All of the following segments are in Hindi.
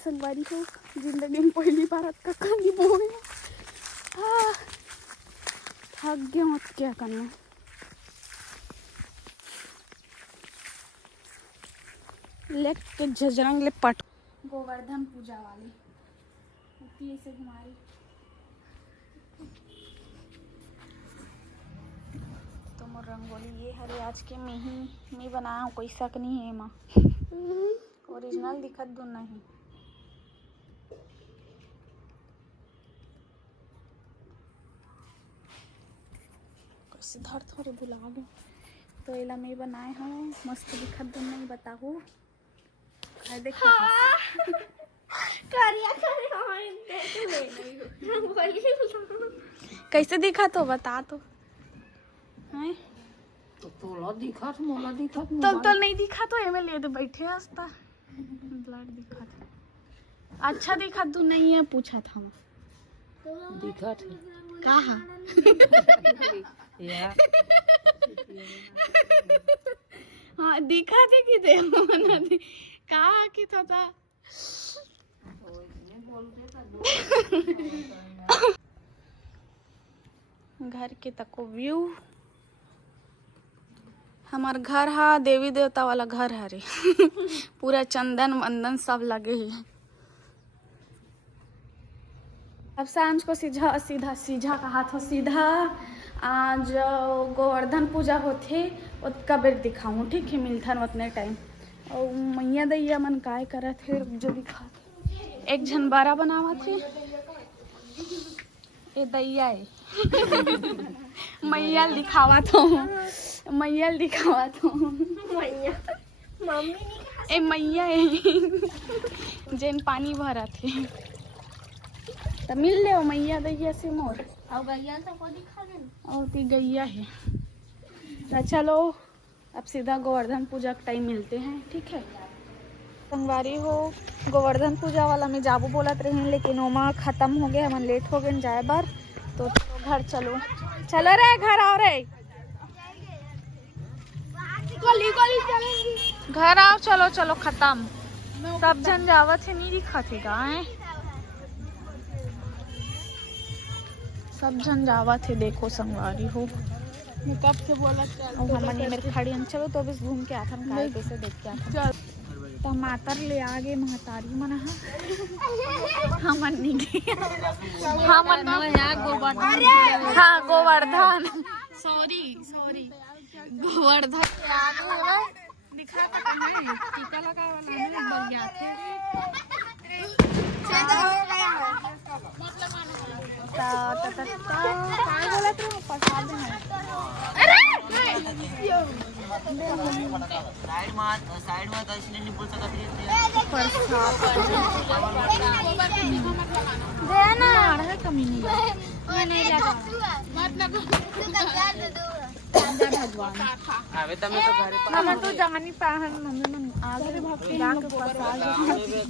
संगवारी हो जिंदगी में पहली बार का कहानी बोल थक गया मत क्या करना। लेक के झजरंग ले पट गोवर्धन पूजा वाली होती है ऐसे हमारी। तो मोर रंगोली ये हरे आज के मैं ही बनाया हूँ, कोई शक नहीं है माँ। ओरिजिनल दिखत दो नहीं। सिद्धार्थ थोड़े बुला लो तो एला मैं बनाए हूँ, मस्त दिखत दो नहीं बताओ। देखो कैसे दिखा तो बता तो हैं। तोला दिखा तो मोला दिखा तो नहीं दिखा तो एमे ले दे बैठे हंसता ब्लड दिखा था। अच्छा दिखा तू नहीं है पूछा था दिखा कहा या हाँ दिखा थे कि दे मना दे कहा कि था घर के तको व्यू। हमार घर हा देवी देवता वाला घर है रे पूरा चंदन वंदन सब लगे है। अब सांझ को सीधा सीधा सीधा कहा था सीधा आज गोवर्धन पूजा होते उतका बेर दिखाऊँ ठीक है मिलथन उतने टाइम। और मैया दैया मन काय करत है जो दिखा एक झन बारा बनावा थे ए दैया है मैया दिखावा तो मैया दिखावा तो मैया मम्मी ए मैया है जेन पानी भरा थे तो मिल ले मैया दैया से मोर और गैया सबको दिखा देना और ती गैया है। तो चलो अब सीधा गोवर्धन पूजा का टाइम मिलते हैं ठीक है। संगवारी हो गोवर्धन पूजा वाला में जाबू बोलत रहे लेकिन ओमा खत्म हो गया हमन लेट हो गए जाए बार तो घर चलो चलो रे घर आओ रे घर आओ चलो चलो खत्म सब जन जावत है नहीं दिखत है गाय सब जन जावत है देखो संगवारी हो कब से बोला और हमने मेरे खड़ी हम चलो तो बस घूम के आता हम काय कैसे देख के आता टमाटर ले आगे महतारी मन हमन नहीं गए हमन हाँ गोवर्धन सॉरी सॉरी गोवर्धन दिखा तो कहाँ है टीका लगाए वाला है बढ़िया काय बोलत रहो प्रसाद है साइड में तो इसलिए नहीं बोल सकत रहे देना है कमी नहीं ये नहीं लगा भगवान आवे तमे तो घरे पर हम तो जानी पाहन मम्मी मन आगे भक्ति जाके प्रसाद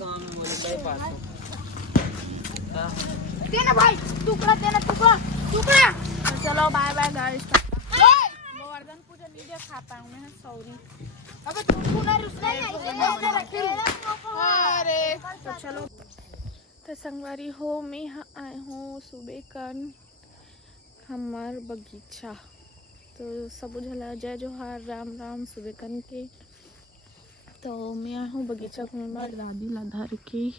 गांव में बोले बड़े पास देना भाई टुकड़ा देना टुकड़ा चलो बाय बाय गाइस। गोवर्धन पूजा नहीं देखा पाऊंगे मैं सॉरी। अबे तू ना रुसना नहीं रखे अरे तो चलो तो संगवारी हो मैं यहाँ आए हूँ सुबह कर हमार बगीचा तो सब उजला जय जोहार राम राम सुबह कन के। तो मैं आया हूँ बगीचा घूमने दादी ला धर के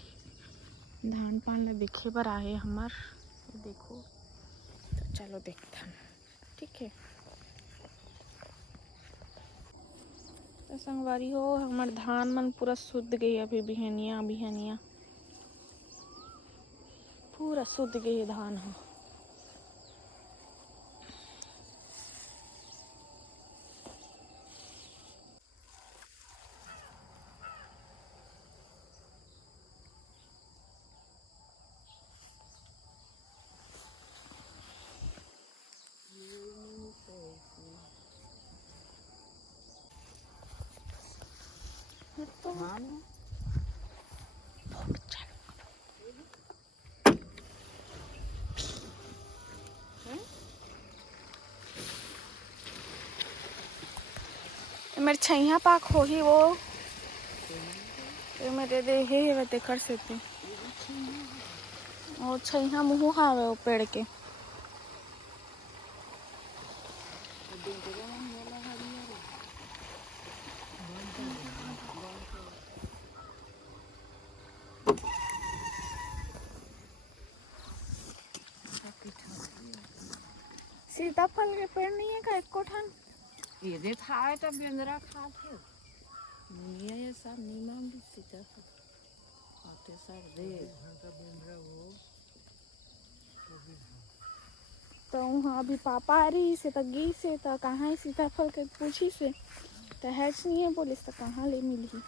धान पान ला देखे पर आए हमार तो देखो तो चलो देखता ठीक है। तो संगवारी हो हमार धान मन पूरा शुद्ध गई अभी बिहनिया बिहनिया पूरा शुद्ध गई धान हो। मेरे छैया पाक हो ही वो ये मेरे दे हे वते कर सकते और छैहा मुँह हावे वो पेड़ के सीताफल के पेड़ नहीं है का एक कोठन ये दे था तब बेंद्रा खा थे ये सब नीमा भी सीता आते सर दे तो वहाँ अभी पापा आ रही से तो गी से तो कहाँ है सीताफल के पूछी से तो हैच नहीं है पुलिस तो कहाँ ले मिली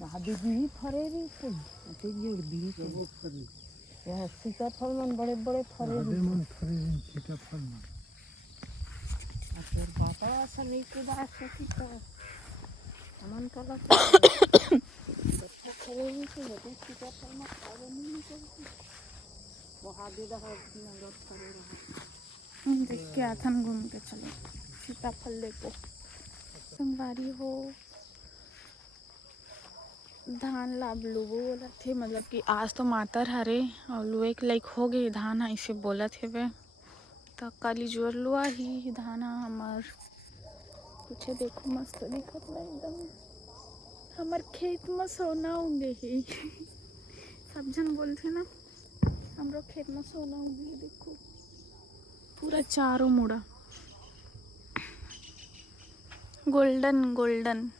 दादी भी फरे भी थे अति जोड़ भी थे यह सीताफल मन बड़े बड़े फरे भी सीताफल मन अगर पापा ऐसा नहीं कुदा सकती तो मन का लग अच्छा फरे भी थे लेकिन सीताफल में खावे नहीं करती वहाँ दे रहा नगद फरे रहा देख के आथन घूम के चलो सीताफल देखो संगवारी हो धान लाभ लुबो बोला थे मतलब कि आज तो मातर हरे और लुए के लाइक हो गई धान ऐसे बोला थे वे तो काली जोर लुआ ही धान हमार कुछ देखो मस्त दिखत बा एकदम हमार खेत में सोना उगे ही सब जन बोलते ना हमरो खेत में सोना उगे देखो पूरा चारों मुड़ा गोल्डन गोल्डन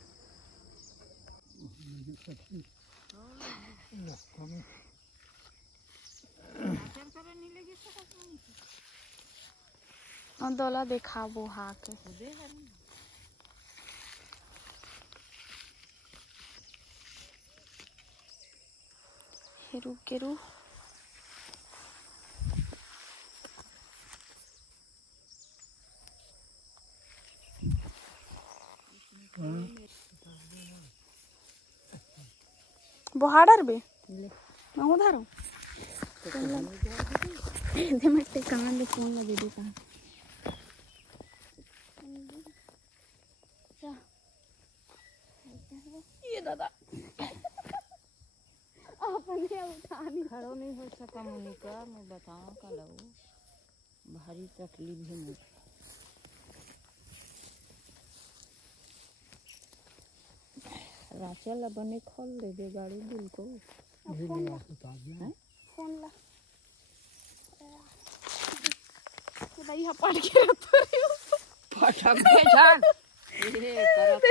और दोला देखा वो हाँ के हेरू केरू बोहाडर बे मैं उधर हूँ दे मट्टे कहाँ ले फोन लगे दे कहाँ ये दादा अपने उठानी खड़ो नहीं हो सका मोनिका मैं बताऊँ कल भारी तकलीफ है मुझे राचा ला बने खोल दे दे गाड़ी दिल को फोन ला भाई यहाँ पड़ के रहता रही हूँ पटा बेचान ये करत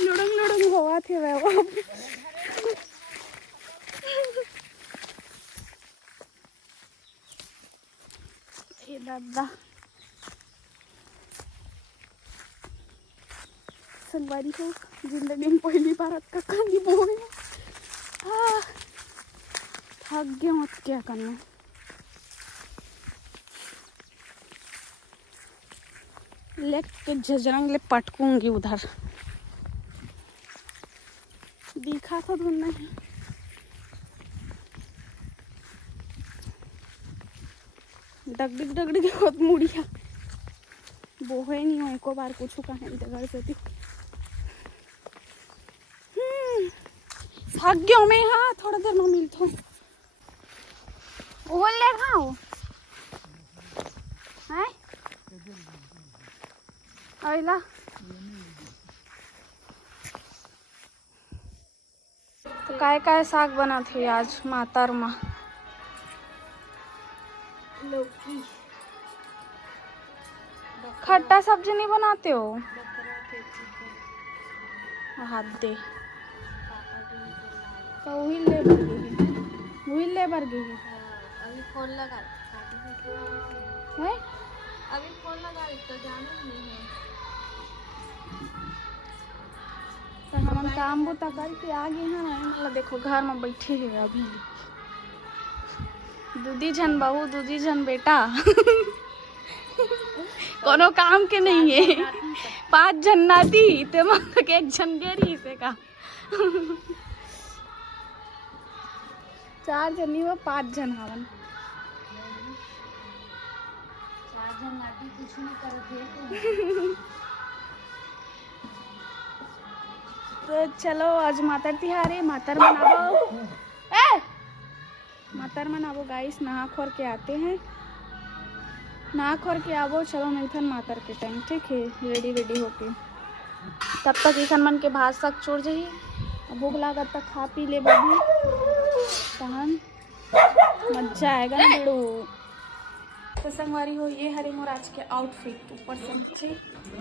लुड़ंग लुड़ंग हवा थे वह ये दादा संगवारी हो जिंदगी में पहली बार का कहानी बोले थक गया मत क्या करना लेक के झजरंग ले पटकूंगी उधर दिखा था धुन नहीं डगडिग डगडिग बहुत मुड़िया बोहे नहीं हो एको बार कुछ कहा घर से थी थक गया मैं हाँ थोड़ा देर में मिलता हूँ बोल ले हाँ वो है अइला तो काय साग बना थे आज मातर माँ लौकी खट्टा सब्जी नहीं बनाते हो हाथ दे तो वही ले बर गई अभी फोन लगा है अभी फोन लगा तो जाना नहीं है तो हम काम बुता करके आ गए हैं ना मतलब देखो घर में बैठे हैं अभी दूधी जन बहू दूधी जन बेटा कोनो काम के नहीं है 5 जन नाती ते मां के 1 जन गेरी से का 4 जनी में 5 जन हवन 4 जन नाटी कुछ नहीं करते चलो आज मातर तिहार है, मातर मनावो। ए मातर मनावो गाइस, नहा खोर के आते हैं, नहा खोर के आवो। चलो मिलथन मातर के टाइम, ठीक है, रेडी वेडी होके। तब तक ईसन मन के भात सक छोड़ जाही, भूख लागत तक खा पी ले बबी, तहन मजा आएगा ना बेड़ू। तो संगवारी हो, ये हरे मोर आज के आउटफिट, ऊपर से नीचे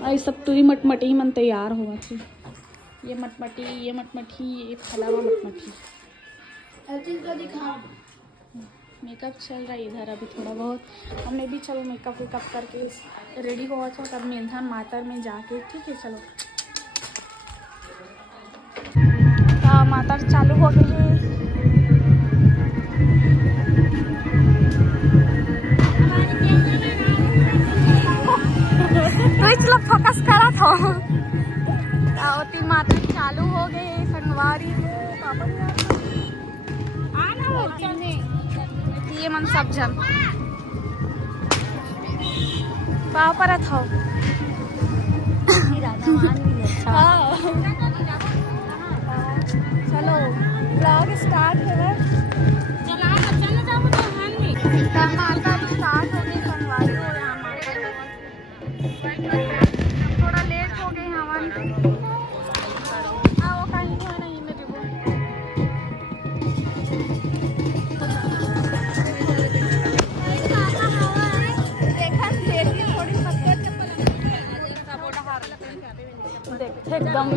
आई सब तुरी मटमटी मन तैयार हुआ थी। ये मटमटी, ये मटमटी, ये फलावा मटमटी। मेकअप चल रहा है इधर अभी थोड़ा बहुत, हमने भी चलो मेकअप वेकअप करके रेडी हुआ था, तब मेलधान मातर में जाके, ठीक है चलो। मातर चालू हो गई है। तो फोकस करा था, मातर चालू हो गए। संगवारी ये मन सब जन पाव पर था। चलो ब्लॉग स्टार्ट है, माता स्टार्ट हो गई। संगवारी हो यहाँ थोड़ा लेट हो गए हवन। वो कहीं हो नहीं मेरे वो देख एकदम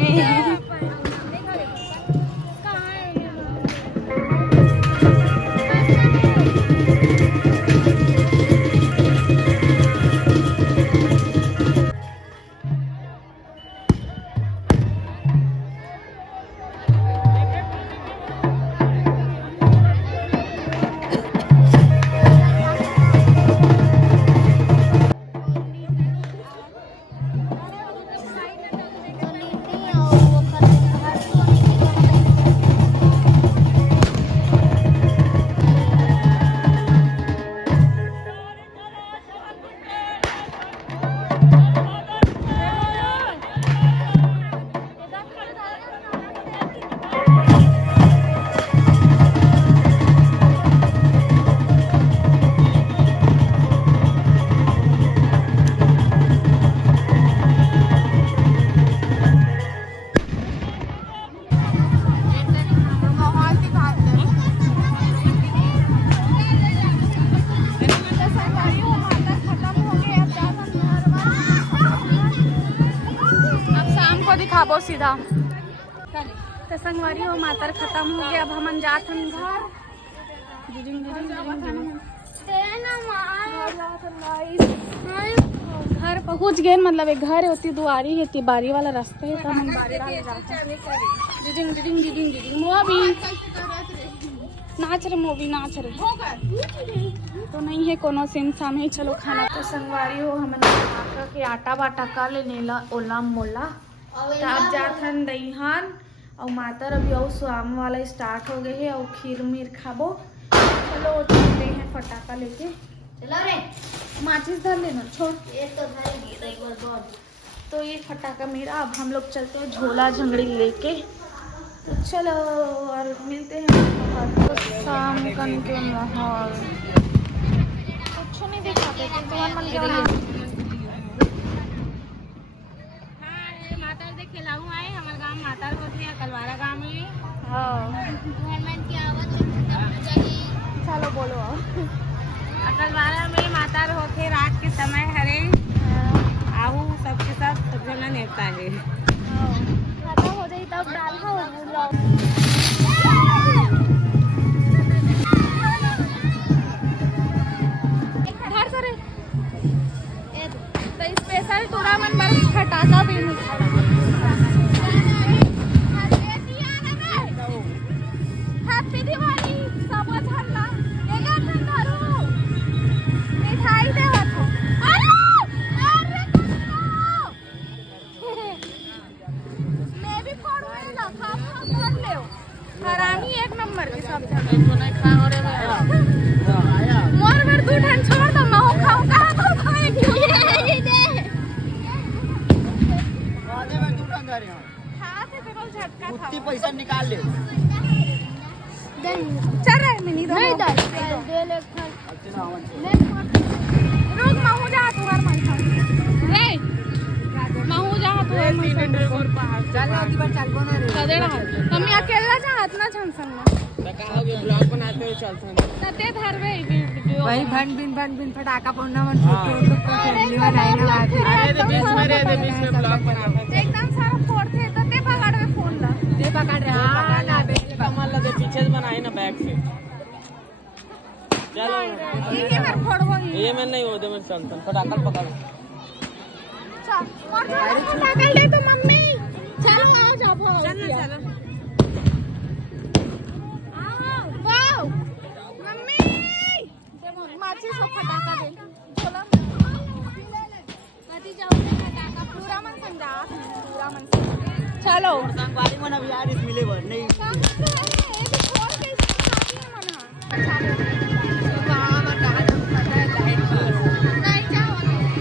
दिखाबो सीधा। तो संगवारी हो मातर खत्म हो गया, अब हम जात हम घर। घर पहुंच गए, मतलब एक घर होती दुआरी है, बारी वाला रास्ता है, तो हम बारी वाले जाते हैं। मोबी नाच रहे, मोबी नाच रहे, तो नहीं है कोनो सिम साम है। चलो खाना। तो संगवारी हो हम के आटा बाटा का लेने ला ओला मोला, अब जाथन दईहान और मातर अभी और स्वाम वाला स्टार्ट हो गए है, और खीर मीर खाबो। चलो चलते हैं फटाका लेके। चलो रे, माचिस धर लेना, छोड़ एक तो धरेगी एक बार बहुत। तो ये फटाका मेरा, अब हम लोग चलते हैं झोला झंगड़ी लेके। तो चलो और मिलते हैं तो शाम कन के माहौल। कुछ नहीं दिखाते तुम्हारे मन के मातर होती है कलवारा गाँव में। चलो बोलो। कलवारा में मातर होके रात के समय हरे आहू सबके साथ सजना नेता है। खत्म हो जाए तब डाल दो। तो स्पेशल टूर्नामेंट पर फटाका भी हैप्पी दिवाली सब झंडा मिठाई दे मैं भी पढ़ूंगा हरानी एक नंबर के सब मोर मेरे दू ठन छोड़ दो मैं खाऊं कहां तो खाएगी ये दे आधे में दू ठन जा रहे हैं हां से झटका था कुत्ती पैसा निकाल ले चल रहा है मिनी दो नहीं दे ले रुक महू जा तू हर मन रे महू जा तू हर मन चल आधी बार चल बना रे कदेड़ा हम अकेला चाहत ना छन संग कहोगे ब्लॉग बनाते हुए चलते हैं ते धर बे वीडियो भाई भन बिन फटाका फोड़ना मन फोटो तो फैमिली में लाइन लगा के अरे दे बीच में ब्लॉग बनाते एकदम सारा फोड़ थे तो ते पकड़ में फोन ला दे पकड़ रहे हां ना बे कमल लगे पीछे से बनाए ना बैक से चलो ये के मैं फोड़वा ये मैं नहीं हो दे मैं चलता फटाका पकड़ चल और फटाका ले तो मम्मी चलो आओ जाओ चलो वाओ मम्मी माचिस और फटाका दे बोला कदी जाओ फटाका पूरा मन समझा पूरा मन चलो संगवारी मन अभी यार इस मिले बर नहीं काम से है ये भी छोड़ के शादी है मना अच्छा कहां मन कहां तुम पता है लाइट पर नहीं जाओ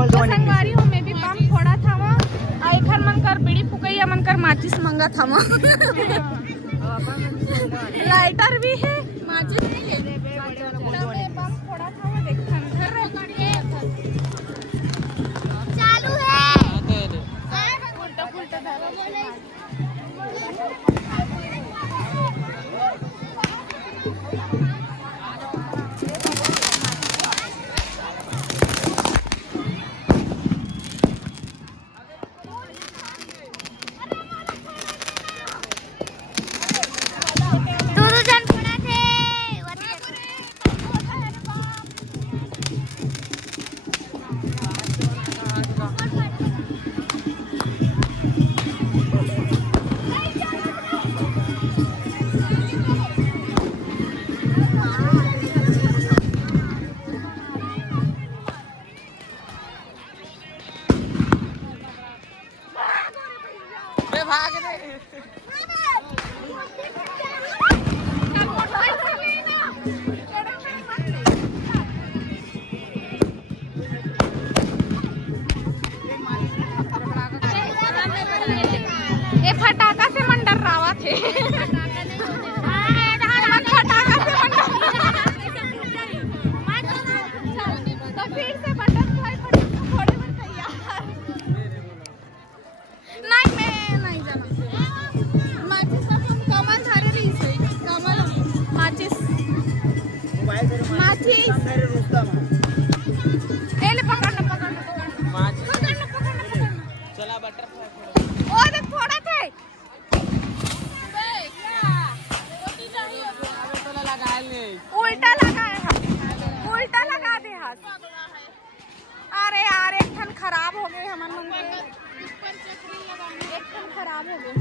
संगवारी हो में भी पंप फोड़ा था वहाँ आइखर मन कर बीड़ी फुकैया मन कर माचिस मंगा था वहाँ लाइटर भी है माचिस भी है पंप फोड़ा था वहाँ देखा घर चालू है उल्टा उल्टा धारा दोनों जन पड़ा थे भाग रे ये फटाका से मन डर रहा थे फटाका से मन डर तो फिर से बटरफ्लाई थोड़े मन तैयार नहीं मैं नहीं जाना माचिस कमल धरे रही से कमल माचिस माचिस मेरे रुस्तम ले पकड़ना चला बटरफ्लाई और थोड़ा थे उल्टा लगा दे हाथ अरे यार एक ठन खराब हो गए हमारे मन के एक ठन खराब हो गए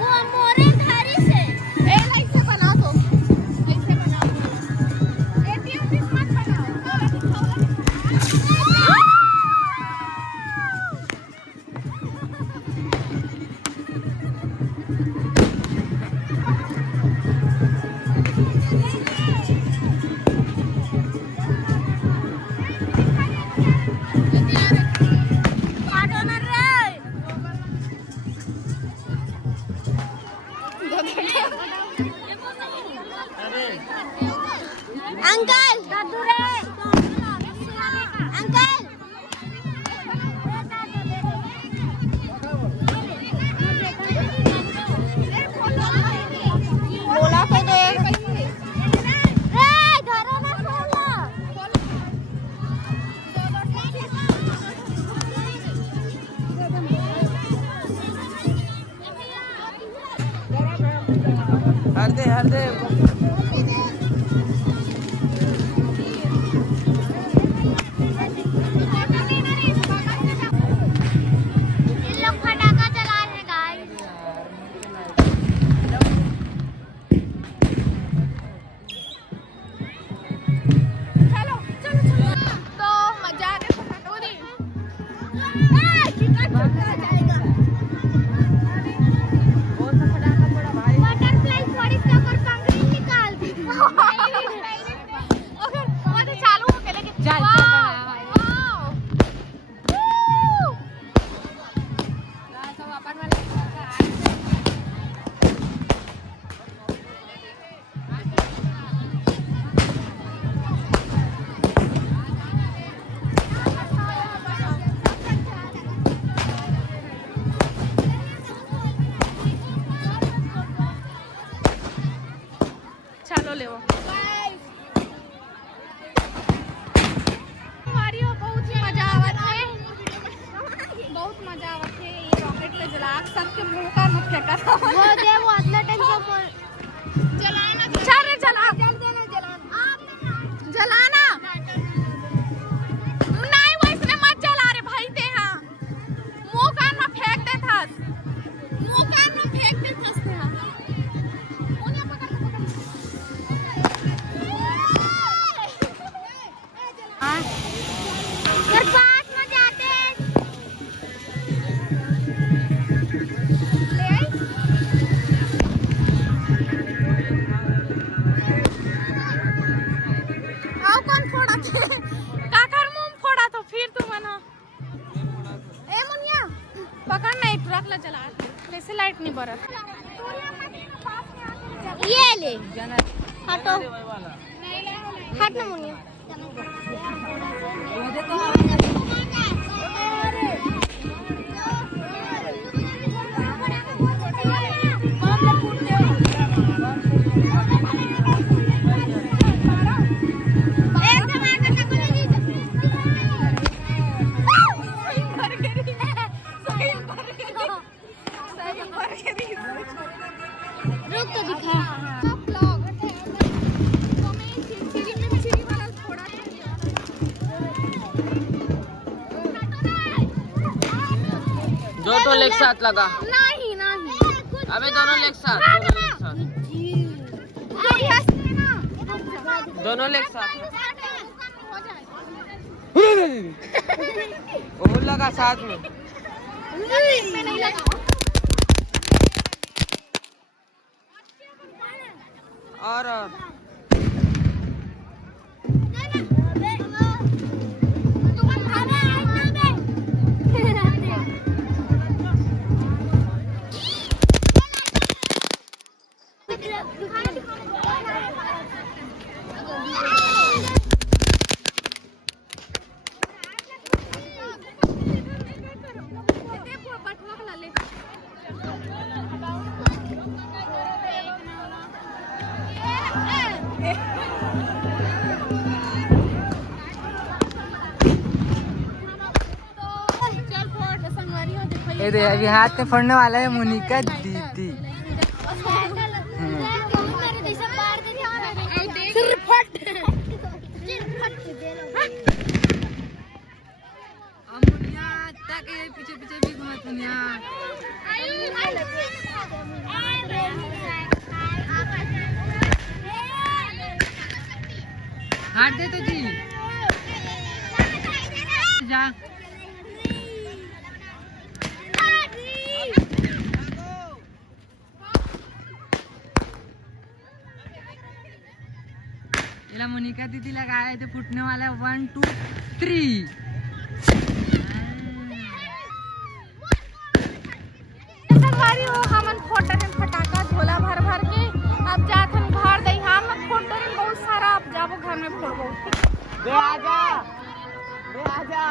वो मोरे धारी से ऐसे बना दो ऐसे बना दो एटीएम पिस मत बनाओ इन लोग पटाखा चला रहे गाइस। चलो चलो चलो। तो मजा आ गया फटाखा उड़ी। बटरफ्लाई फोड़ी कर पंखड़ी निकाल दी। ओके वो तो चालू हो गया लेकिन चल, वाह, चल, वाह। वू! ચાલો લેવો મારીઓ બહુ જ મજા આવે છે बहुत मजा आवे छे ये रॉकेट ले जला सबके मुंह का मुख फेंका वो दे वो अगला टाइम को जलाना चल रे जला जल देना जलाना जलाना नहीं वैसे मत जला रे भाई ते हां मुंह कान में फेंक दे थस मुंह कान में फेंक दे थस ते हां ओने पकड़ घर पास में जाते हैं। ले आई आओ कौन फोड़ा थे काकर मुंह फोड़ा तो फिर तू मना ए मुनिया पकड़ नहीं ट्रक ला चला वैसे लाइट नहीं बरत ये ले हटो हट ना मुनिया रुक तो दिखा दो तो एक साथ लगा। नहीं नहीं अबे दोनों एक साथ। दोनों एक साथ। वो लगा साथ में। मैं नहीं लगा और ये दे अभी हाथ में फोड़ने वाला है मोनिका दीदी। पीछे पीछे भी घुमा दुनिया। हाथ दे तो जी जा। इला मोनिका दीदी लगाए थे फूटने वाला 1 2 3। संगवारी हो हमन फोटन फटाका झोला भर भर के अब जाथन घर दई हम फोटन बहुत सारा अब जाबो घर में फोड़बो। बे आजा बे आजा।